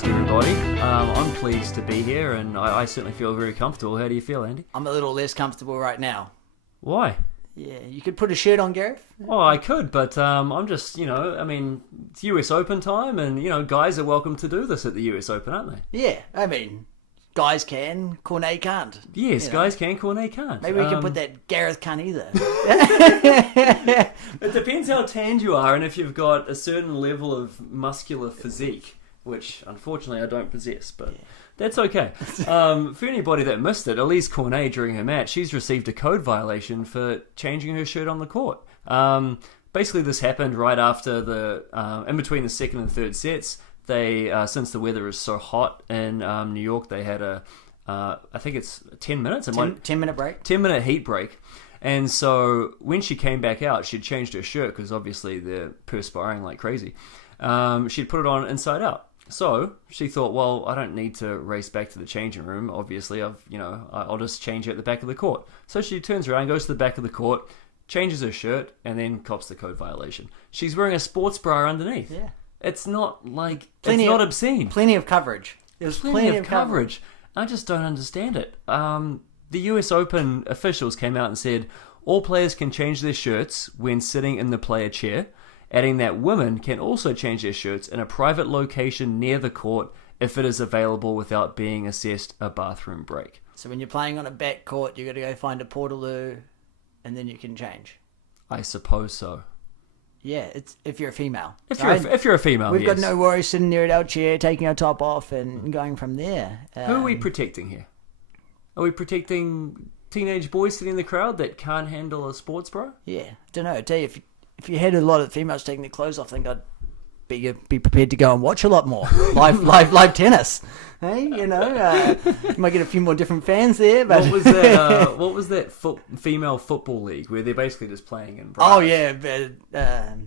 podcast, everybody. I'm pleased to be here, and I certainly feel very comfortable. How do you feel, Andy? I'm a little less comfortable right now. Why? Yeah, you could put a shirt on, Gareth. Well, I could, but I'm just, it's US Open time, and, guys are welcome to do this at the US Open, aren't they? Yeah, guys can, Cornet can't. Yes, guys can, Cornet can't. Maybe we can put that Gareth can't either. It depends how tanned you are and if you've got a certain level of muscular physique, which unfortunately I don't possess, but that's okay. For anybody that missed it, Elise Cornet during her match, she's received a code violation for changing her shirt on the court. Basically, this happened right after in between the second and third sets. They, since the weather is so hot in New York, they had I think it's 10 minutes. 10-minute break. 10-minute heat break. And so when she came back out, she'd changed her shirt because obviously they're perspiring like crazy. She'd put it on inside out. So she thought, well, I don't need to race back to the changing room. Obviously, I'll just change it at the back of the court. So she turns around, goes to the back of the court, changes her shirt, and then cops the code violation. She's wearing a sports bra underneath. Yeah. It's not like, it's not obscene. Plenty of coverage. There's plenty of coverage. I just don't understand it. The US Open officials came out and said all players can change their shirts when sitting in the player chair, adding that women can also change their shirts in a private location near the court if it is available without being assessed a bathroom break. So when you're playing on a back court, you got to go find a portaloo, and then you can change. I suppose so. Yeah, it's if you're a female. If you're a female, we've yes. got no worries sitting there at our chair, taking our top off and going from there. Who are we protecting here? Are we protecting teenage boys sitting in the crowd that can't handle a sports bra? Yeah, I don't know. I tell you, if you had a lot of females taking their clothes off, I think I'd be prepared to go and watch a lot more live tennis. Hey, you might get a few more different fans there. But what was that female football league where they're basically just playing in bras? Oh yeah,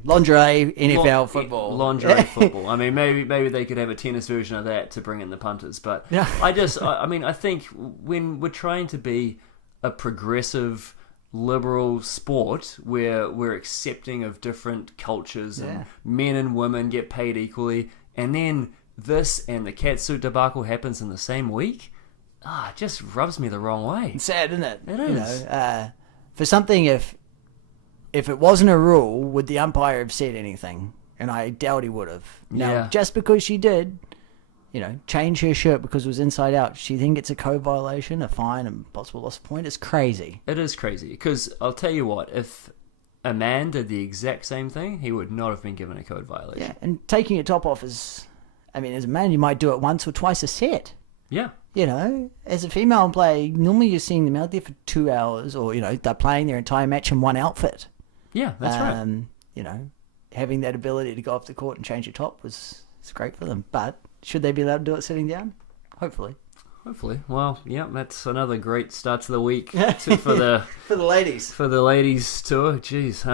lingerie NFL football. Lingerie football. I mean, maybe they could have a tennis version of that to bring in the punters. But yeah. I think when we're trying to be a progressive, liberal sport where we're accepting of different cultures and men and women get paid equally, and then this and the catsuit debacle happens in the same week, it just rubs me the wrong way. It's sad, isn't it? It is. For something, if it wasn't a rule, would the umpire have said anything? And I doubt he would have. Now, just because she did, change her shirt because it was inside out, she then gets a code violation, a fine, and possible loss of point. It's crazy. It is crazy, because I'll tell you what, if a man did the exact same thing, he would not have been given a code violation. Yeah, and taking your top off as a man, you might do it once or twice a set. Yeah. As a female player, normally you're seeing them out there for 2 hours, or, they're playing their entire match in one outfit. Yeah, that's right. Having that ability to go off the court and change your top it's great for them. But should they be allowed to do it sitting down? Hopefully. Well, yeah, that's another great start to the week for the for the ladies. For the ladies tour. Jeez.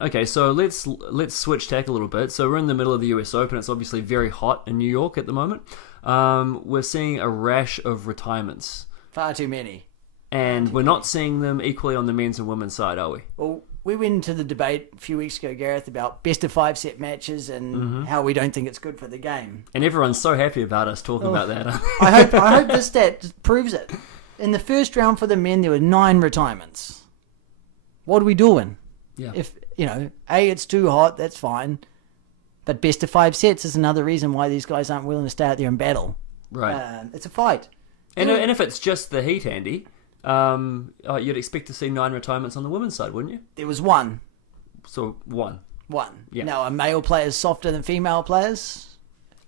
Okay, so let's switch tack a little bit. So we're in the middle of the US Open. It's obviously very hot in New York at the moment. We're seeing a rash of retirements. Far too many. And we're not seeing them equally on the men's and women's side, are we? Well, we went into the debate a few weeks ago, Gareth, about best of 5 set matches and how we don't think it's good for the game. And everyone's so happy about us talking about that. I hope this stat proves it. In the first round for the men, there were 9 retirements. What are we doing? Yeah. If, it's too hot, that's fine. But best of 5 sets is another reason why these guys aren't willing to stay out there and battle. Right. It's a fight. And if it's just the heat, Andy, you'd expect to see 9 retirements on the women's side, wouldn't you? There was 1. So 1. 1. Yeah. Now, are male players softer than female players?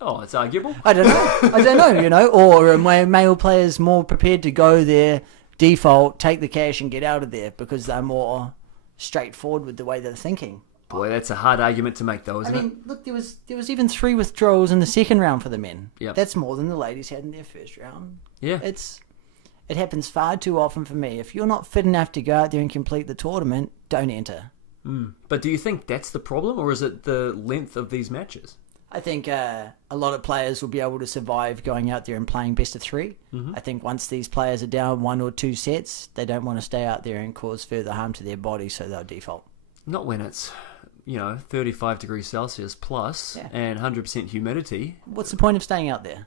Oh, it's arguable. I don't know. Or are male players more prepared to go there, default, take the cash and get out of there because they're more straightforward with the way they're thinking? Boy, that's a hard argument to make, though, isn't it? Look, there was even 3 withdrawals in the second round for the men. Yep. That's more than the ladies had in their first round. Yeah. It happens far too often for me. If you're not fit enough to go out there and complete the tournament, don't enter. But do you think that's the problem, or is it the length of these matches? I think a lot of players will be able to survive going out there and playing best of 3. Mm-hmm. I think once these players are down 1 or 2 sets, they don't want to stay out there and cause further harm to their body, so they'll default. Not when it's 35 degrees Celsius plus and 100% humidity. What's the point of staying out there?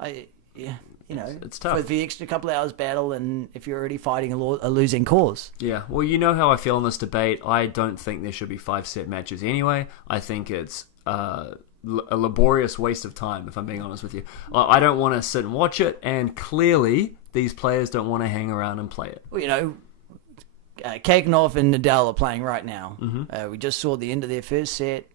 It's tough. For the extra couple of hours battle, and if you're already fighting a losing cause. Yeah, well, you know how I feel on this debate. I don't think there should be 5-set matches anyway. I think it's a laborious waste of time, if I'm being honest with you. I don't want to sit and watch it, and clearly these players don't want to hang around and play it. Well, Kaganov and Nadal are playing right now. We just saw the end of their first set.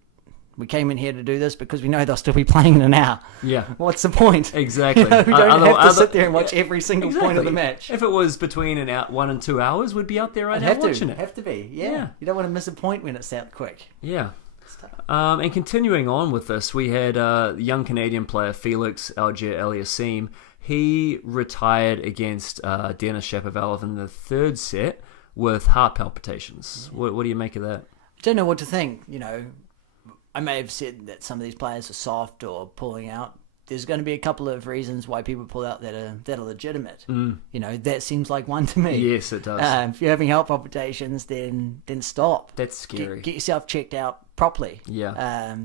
We came in here to do this because we know they'll still be playing in an hour. Yeah. What's the point? Exactly. We don't have to sit there and watch every single point of the match. If it was between 1 and 2 hours, we'd be out there right now watching it. Have to be, yeah. You don't want to miss a point when it's that quick. Yeah. And continuing on with this, we had young Canadian player Felix Auger-Aliassime. He retired against Denis Shapovalov in the third set with heart palpitations. What do you make of that? I don't know what to think, I may have said that some of these players are soft or pulling out. There's going to be a couple of reasons why people pull out that are legitimate. That seems like one to me. Yes, it does. If you're having heart palpitations, then stop. That's scary. Get yourself checked out properly. Yeah.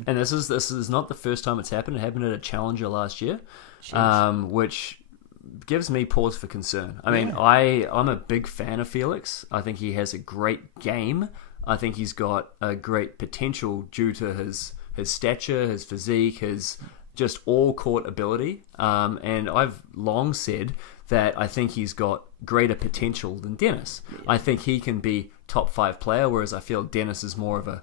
And this is not the first time it's happened. It happened at a Challenger last year, which gives me pause for concern. I mean, I'm a big fan of Felix. I think he has a great game. I think he's got a great potential due to his stature, his physique, his just all-court ability. And I've long said that I think he's got greater potential than Denis. Yeah. I think he can be top 5 player, whereas I feel Denis is more of a,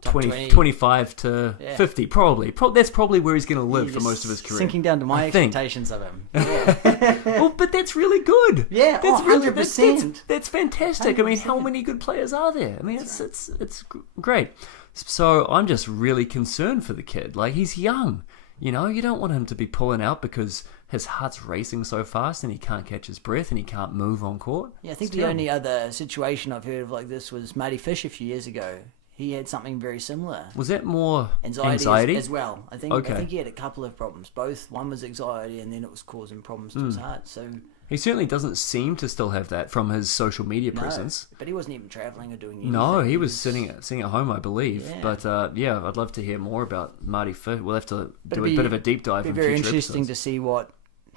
25 to 50, probably. That's probably where he's going to live for most of his career. Sinking down to my expectations of him. Yeah. Well, but that's really good. Yeah, that's 100%. That's fantastic. 100%. I mean, how many good players are there? I mean, it's great. So I'm just really concerned for the kid. Like, he's young. You don't want him to be pulling out because his heart's racing so fast and he can't catch his breath and he can't move on court. Yeah, I think the only other situation I've heard of like this was Marty Fish a few years ago. He had something very similar. Was that more anxiety? As well. I think he had a couple of problems. One was anxiety, and then it was causing problems to his heart. So he certainly doesn't seem to still have that from his social media presence. But he wasn't even traveling or doing anything. No, he was sitting at home, I believe. Yeah. But I'd love to hear more about Marty Fish. We'll have to do a bit of a deep dive. It'd be very interesting to see what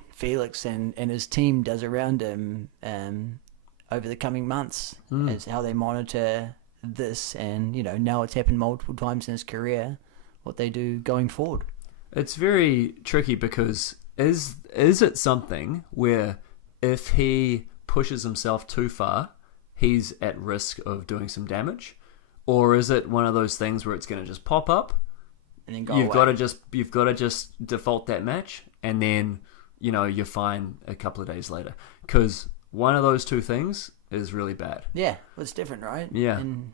Felix and his team does around him over the coming months, as how they monitor this, and now it's happened multiple times in his career, what they do going forward. It's very tricky because is it something where if he pushes himself too far, he's at risk of doing some damage, or is it one of those things where it's going to just pop up and then go you've away? You've got to just default that match, and then you're fine a couple of days later, because one of those two things is really bad. Yeah, well, it's different, right? Yeah. And,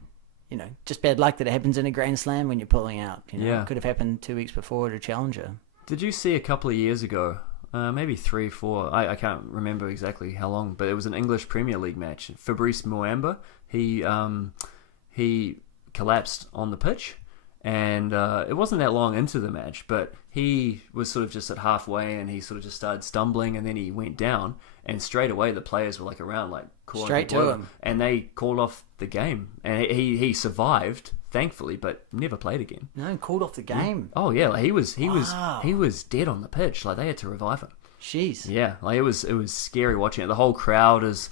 just bad luck that it happens in a Grand Slam when you're pulling out. It could have happened 2 weeks before at a Challenger. Did you see a couple of years ago, maybe 3, 4, I can't remember exactly how long, but it was an English Premier League match. Fabrice Muamba, he collapsed on the pitch, and it wasn't that long into the match, but he was sort of just at halfway, and he sort of just started stumbling, and then he went down, and straight away the players were like around, like calling straight to him, and they called off the game, and he survived, thankfully, but never played again. No, called off the game. Oh yeah, like he was dead on the pitch. Like they had to revive him. Jeez. Yeah, like it was scary watching it. The whole crowd is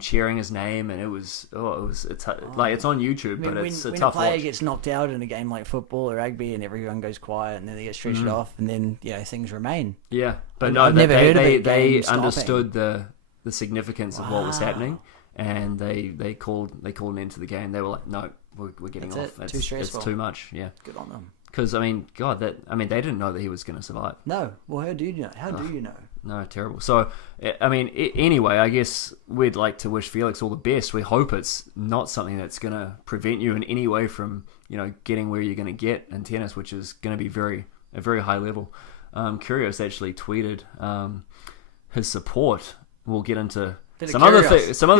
cheering his name, and it's on YouTube, but it's a tough watch. When a player gets knocked out in a game like football or rugby, and everyone goes quiet, and then they get stretched off, and then things remain. Yeah, but I've never heard of it. They understood the significance of what was happening, and they called an end to the game. They were like, no, we're getting off. Too stressful. It's too much. Yeah. Good on them. Because they didn't know that he was going to survive. No. Well, how do you know? How do you know? No, terrible. So, anyway, I guess we'd like to wish Felix all the best. We hope it's not something that's going to prevent you in any way from, getting where you're going to get in tennis, which is going to be a very high level. Kyrgios actually tweeted his support. We'll get into some other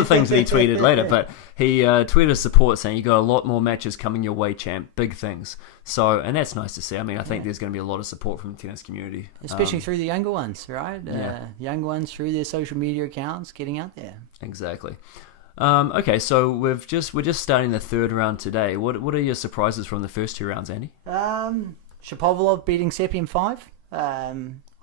things that he tweeted later, but he tweeted his support saying, "You got a lot more matches coming your way, champ. Big things." So, and that's nice to see. I think there's going to be a lot of support from the tennis community, especially through the younger ones, right? Yeah. Younger ones through their social media accounts, getting out there. Exactly. Okay, so we're just starting the third round today. What are your surprises from the first 2 rounds, Andy? Shapovalov beating Seppi in 5. I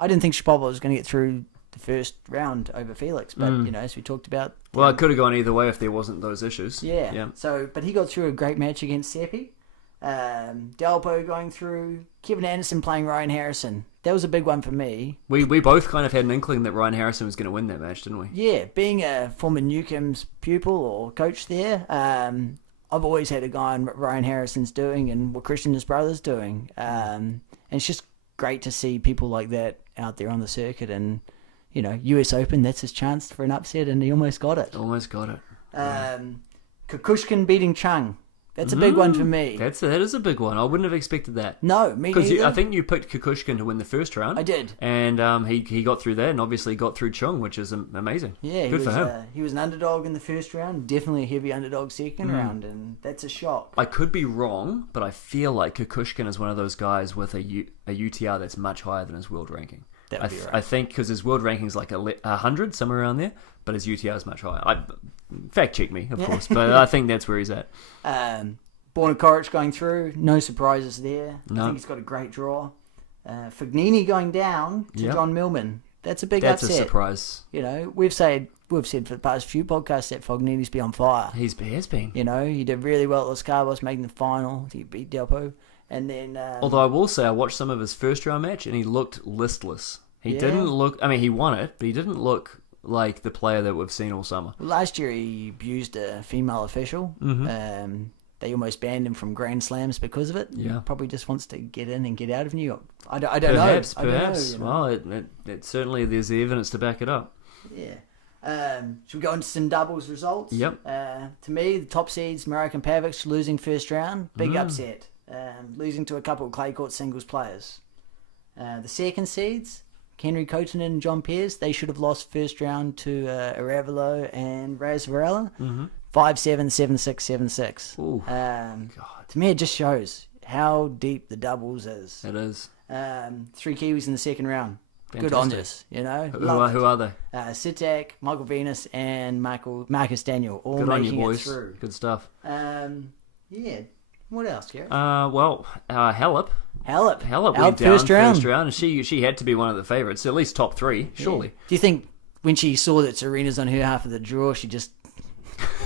didn't think Shapovalov was going to get through the first round over Felix, but as we talked about, well, it could have gone either way if there wasn't those issues. Yeah. So, but he got through a great match against Seppi. Delpo going through. Kevin Anderson playing Ryan Harrison. That was a big one for me. We both kind of had an inkling that Ryan Harrison was going to win that match, didn't we? Yeah, being a former Newcomb's pupil or coach there, I've always had a guy on what Ryan Harrison's doing and what Christian and his brother's doing. And it's just great to see people like that out there on the circuit. And, US Open, that's his chance for an upset, and he almost got it. Kukushkin beating Chung. That's a big one for me. That is a big one. I wouldn't have expected that. No, me neither. Because I think you picked Kukushkin to win the first round. I did. And he got through that and obviously got through Chung, which is amazing. Yeah, Good for him. He was an underdog in the first round, definitely a heavy underdog second round, and that's a shock. I could be wrong, but I feel like Kukushkin is one of those guys with a UTR that's much higher than his world ranking. That would be right. I think because his world ranking is like 100, somewhere around there, but his UTR is much higher. Fact check me, of course, but I think that's where he's at. Borna Koric going through, no surprises there. No. I think he's got a great draw. Fognini going down to John Millman. That's a big upset. That's a surprise. We've said for the past few podcasts that Fognini's been on fire. He has been. He did really well at Los Cabos, making the final. He beat Delpo. And then... although I will say I watched some of his first round match and he looked listless. He didn't look... I mean, he won it, but he didn't look like the player that we've seen all summer. Last year he abused a female official. They almost banned him from Grand Slams because of it. Yeah. Probably just wants to get in and get out of New York. I don't know. Perhaps. Well, it certainly, there's the evidence to back it up. Yeah. Should we go into some doubles results? Yep. To me, the top seeds, Marek and Pavic, losing first round. Big upset. Losing to a couple of clay court singles players. The second seeds, Henry Kotunen and John Pearce, they should have lost first round to Aravalo and Raz Varela. 5-7, 7-6, 7-6. To me, it just shows how deep the doubles is. It is. 3 Kiwis in the second round. Fantastic. Good on this, Who are they? Sitak, Michael Venus, and Marcus Daniel, all Good making on you, boys. it through. Good stuff. What else, Gareth? Halep. Halep went down first round, and she had to be one of the favourites, at least top 3, surely. Yeah. Do you think when she saw that Serena's on her half of the draw, she just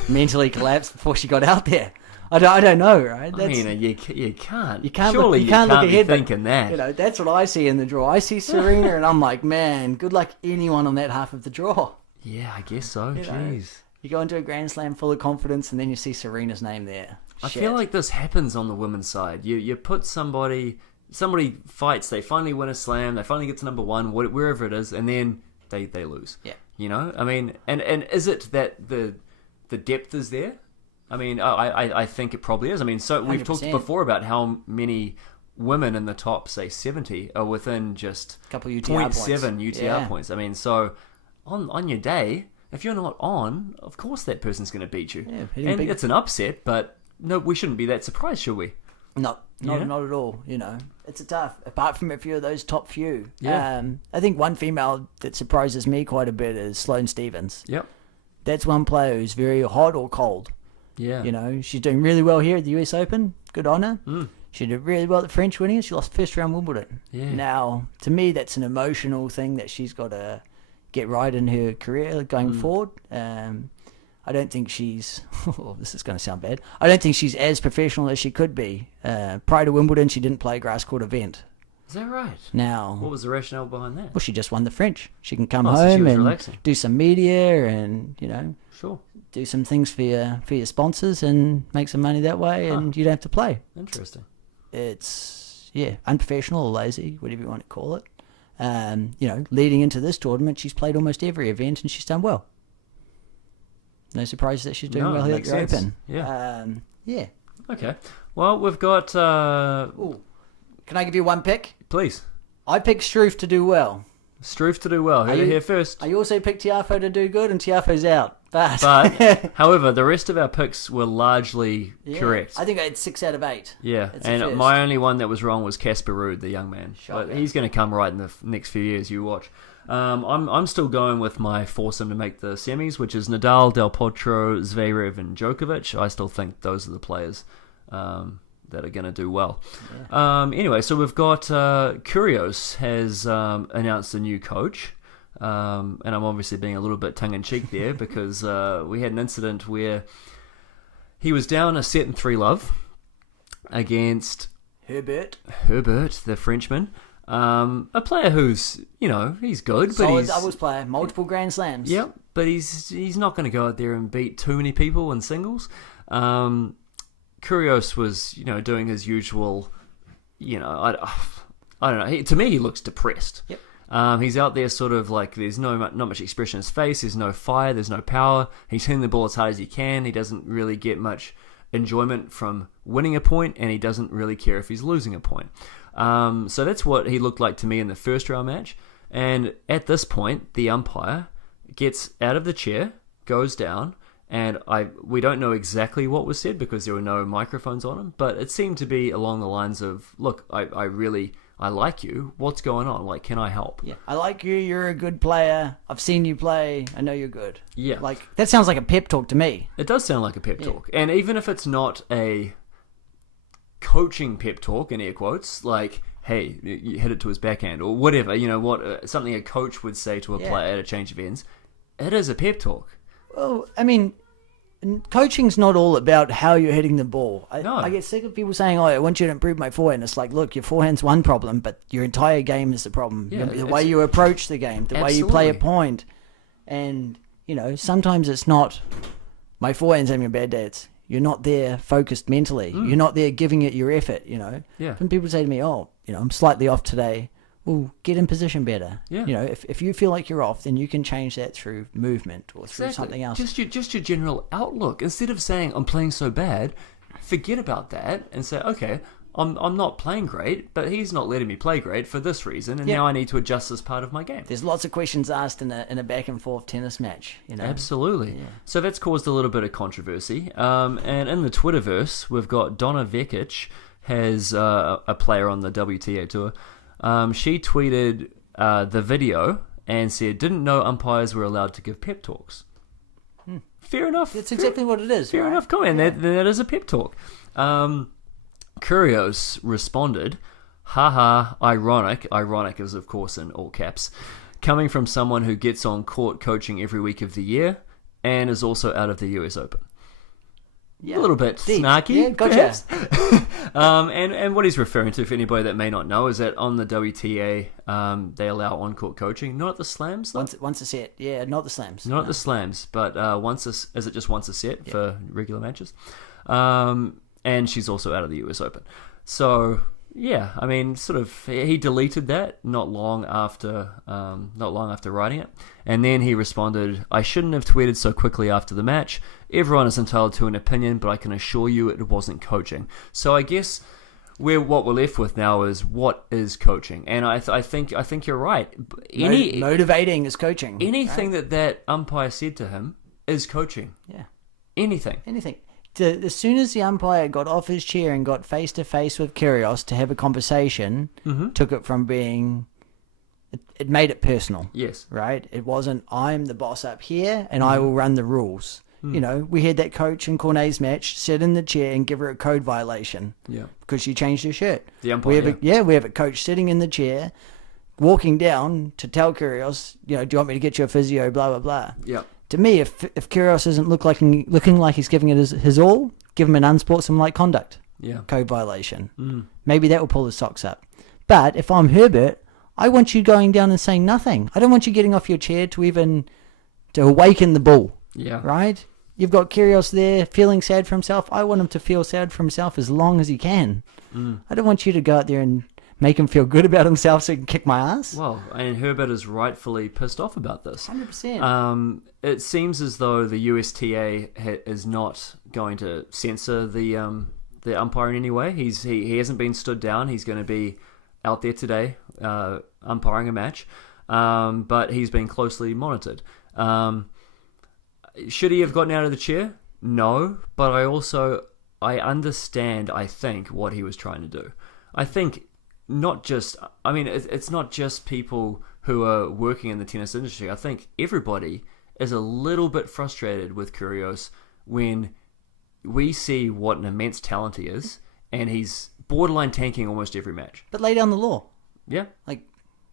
mentally collapsed before she got out there? I don't know, right? I mean, you can't. Surely you can't look ahead. Thinking that. That's what I see in the draw. I see Serena, and I'm like, man, good luck anyone on that half of the draw. Yeah, I guess so. Jeez. You go into a Grand Slam full of confidence, and then you see Serena's name there. I feel like this happens on the women's side. You put somebody fights, they finally win a slam, they finally get to number 1, wherever it is, and then they lose. Yeah. I mean, and is it that the depth is there? I mean, I think it probably is. I mean, so we've 100%. talked before about how many women in the top, say, 70 are within just a couple of UTR 0.7 UTR points. I mean, so on your day, if you're not on, of course that person's going to beat you. Yeah, and it's an upset, but no, we shouldn't be that surprised, should we? Not at all. It's a tough. Apart from a few of those top few, Yeah. I think one female that surprises me quite a bit is Sloane Stephens. Yep. That's one player who's very hot or cold. Yeah. She's doing really well here at the US Open. Good on her. She did really well at the French winning. She lost first round Wimbledon. Yeah. Now, to me, that's an emotional thing that she's got to get right in her career going forward. I don't think she's... this is going to sound bad. I don't think she's as professional as she could be. Prior to Wimbledon, she didn't play a grass court event. Is that right? Now... What was the rationale behind that? Well, she just won the French. She can come so home she was and relaxing. do some media and, Sure. do some things for your sponsors and make some money that way, and you don't have to play. Interesting. It's unprofessional or lazy, whatever you want to call it. Leading into this tournament, she's played almost every event and she's done well. No surprise that she's doing well here at the Open. Yeah. Okay. Well, we've got. Can I give you one pick? Please. I picked Struff to do well. Struff to do well. Heard it here first. I also picked Tiafoe to do good, and Tiafoe's out. But however, the rest of our picks were largely correct. I think I had 6 out of 8. Yeah, and my only one that was wrong was Casper Ruud, the young man. Shocker. But he's going to come right in the next few years. You watch. I'm still going with my foursome to make the semis, which is Nadal, Del Potro, Zverev, and Djokovic. I still think those are the players that are going to do well. Yeah. Anyway, so we've got Kyrgios has announced a new coach. And I'm obviously being a little bit tongue-in-cheek there because we had an incident where he was down a set in 3-love against Herbert, the Frenchman. A player who's, he's good. Solid but doubles player, multiple Grand Slams. Yep, but he's not going to go out there and beat too many people in singles. Kyrgios was, doing his usual, I don't know. To me, he looks depressed. Yep. He's out there sort of like there's not much expression in his face. There's no fire. There's no power. He's hitting the ball as hard as he can. He doesn't really get much enjoyment from winning a point, and he doesn't really care if he's losing a point. So that's what he looked like to me in the first round match. And at this point, the umpire gets out of the chair, goes down, and we don't know exactly what was said because there were no microphones on him, but it seemed to be along the lines of, look, I like you. What's going on? Like, can I help? Yeah, I like you. You're a good player. I've seen you play. I know you're good. Yeah. Like, that sounds like a pep talk to me. It does sound like a pep talk. And even if it's not a coaching pep talk, in air quotes, like, hey, you hit it to his backhand or whatever, something a coach would say to a player at a change of ends, it is a pep talk. Well, I mean, coaching's not all about how you're hitting the ball. I get sick of people saying, I want you to improve my forehand. It's like, look, your forehand's one problem, but your entire game is the problem. Yeah, the way you approach the game, the way you play a point. And, sometimes it's not, my forehand's having a bad day. It's, you're not there focused mentally. You're not there giving it your effort, Yeah. When people say to me, I'm slightly off today, well, get in position better. Yeah. If you feel like you're off, then you can change that through movement or through something else. Just your general outlook. Instead of saying I'm playing so bad, forget about that and say, okay, I'm not playing great, but he's not letting me play great for this reason, and now I need to adjust this part of my game. There's lots of questions asked in a back and forth tennis match. Absolutely. Yeah. So that's caused a little bit of controversy. And in the Twitterverse, we've got Donna Vekic has a player on the WTA tour. She tweeted the video and said, didn't know umpires were allowed to give pep talks. Fair enough. That's exactly what it is. Fair enough. Come on, that is a pep talk. Kyrgios responded, haha, ironic. Ironic is, of course, in all caps. Coming from someone who gets on court coaching every week of the year and is also out of the US Open. Yeah. A little bit deep. Snarky, yeah, gotcha. and what he's referring to, for anybody that may not know, is that on the WTA, they allow on-court coaching, not at the slams, though? Once a set, yeah, not the slams. Not at the slams, but is it just once a set for regular matches? And she's also out of the US Open. So, yeah, I mean, sort of, he deleted that not long after writing it. And then he responded, I shouldn't have tweeted so quickly after the match. Everyone is entitled to an opinion, but I can assure you it wasn't coaching. So I guess what we're left with now is what is coaching. And I think you're right. Motivating is coaching. Anything that umpire said to him is coaching. Yeah. Anything. As soon as the umpire got off his chair and got face to face with Kyrgios to have a conversation, took it from being, it made it personal. Yes. Right? It wasn't, I'm the boss up here and I will run the rules. We had that coach in Cornet's match sit in the chair and give her a code violation. Yeah. Because she changed her shirt. The umpire. We have a coach sitting in the chair, walking down to tell Kyrgios, do you want me to get you a physio, blah, blah, blah. Yeah. To me, if Kyrgios isn't looking like he's giving it his all, give him an unsportsmanlike conduct code violation. Maybe that will pull his socks up. But if I'm Herbert, I want you going down and saying nothing. I don't want you getting off your chair to awaken the bull. Yeah. Right? You've got Kyrgios there feeling sad for himself. I want him to feel sad for himself as long as he can. I don't want you to go out there and make him feel good about himself so he can kick my ass. Well, and Herbert is rightfully pissed off about this. 100%. It seems as though the USTA is not going to censor the umpire in any way. He hasn't been stood down. He's going to be out there today umpiring a match, but he's been closely monitored. Should he have gotten out of the chair? No, but I understand, I think, what he was trying to do. I think not just, I mean, it's not just people who are working in the tennis industry. I think everybody is a little bit frustrated with Kyrgios when we see what an immense talent he is, and he's borderline tanking almost every match. But lay down the law. Yeah. Like,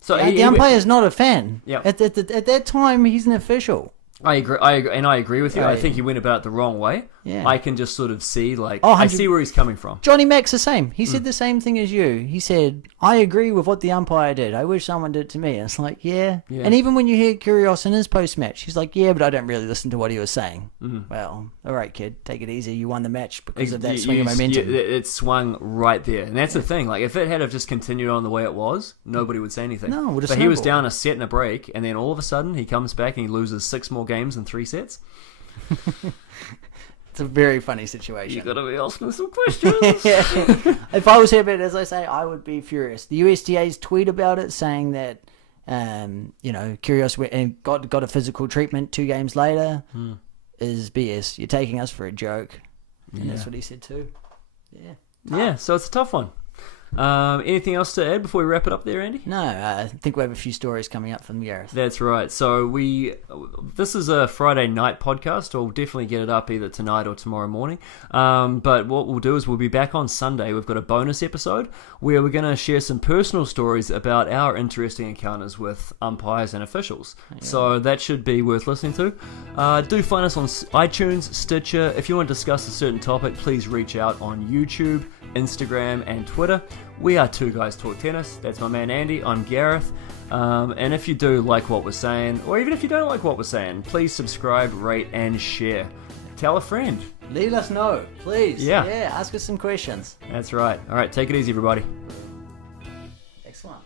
so the umpire is not a fan. Yeah. At that time, he's an official. I agree, and I agree with you. I think he went about it the wrong way. Yeah. I can just sort of see, I see where he's coming from. Johnny Mack's the same. He said the same thing as you. He said, I agree with what the umpire did. I wish someone did it to me. And it's like, yeah. And even when you hear Kyrgios in his post-match, he's like, yeah, but I don't really listen to what he was saying. Well, all right, kid, take it easy. You won the match because of that swing of momentum. It swung right there. And that's the thing. Like, if it had have just continued on the way it was, nobody would say anything. No, it would have But he was down a set and a break, and then all of a sudden, he comes back and he loses 6 more games in 3 sets. It's a very funny situation. You gotta be asking some questions. If I was here, but as I say, I would be furious. The USDA's tweet about it saying that, Kyrgios went and got a physical treatment 2 games later is BS. You're taking us for a joke, and that's what he said too. Yeah. So it's a tough one. Anything else to add before we wrap it up there, Andy? No, I think we have a few stories coming up from Gareth. That's right. So this is a Friday night podcast. We'll definitely get it up either tonight or tomorrow morning. But what we'll do is we'll be back on Sunday. We've got a bonus episode where we're going to share some personal stories about our interesting encounters with umpires and officials. Yeah. So that should be worth listening to. Do find us on iTunes, Stitcher. If you want to discuss a certain topic, please reach out on YouTube, Instagram, and Twitter. We are Two Guys Talk Tennis. That's my man Andy. I'm Gareth. And if you do like what we're saying, or even if you don't like what we're saying, please subscribe, rate, and share. Tell a friend. Let us know, please. Yeah. Ask us some questions. That's right. All right, take it easy, everybody. Excellent.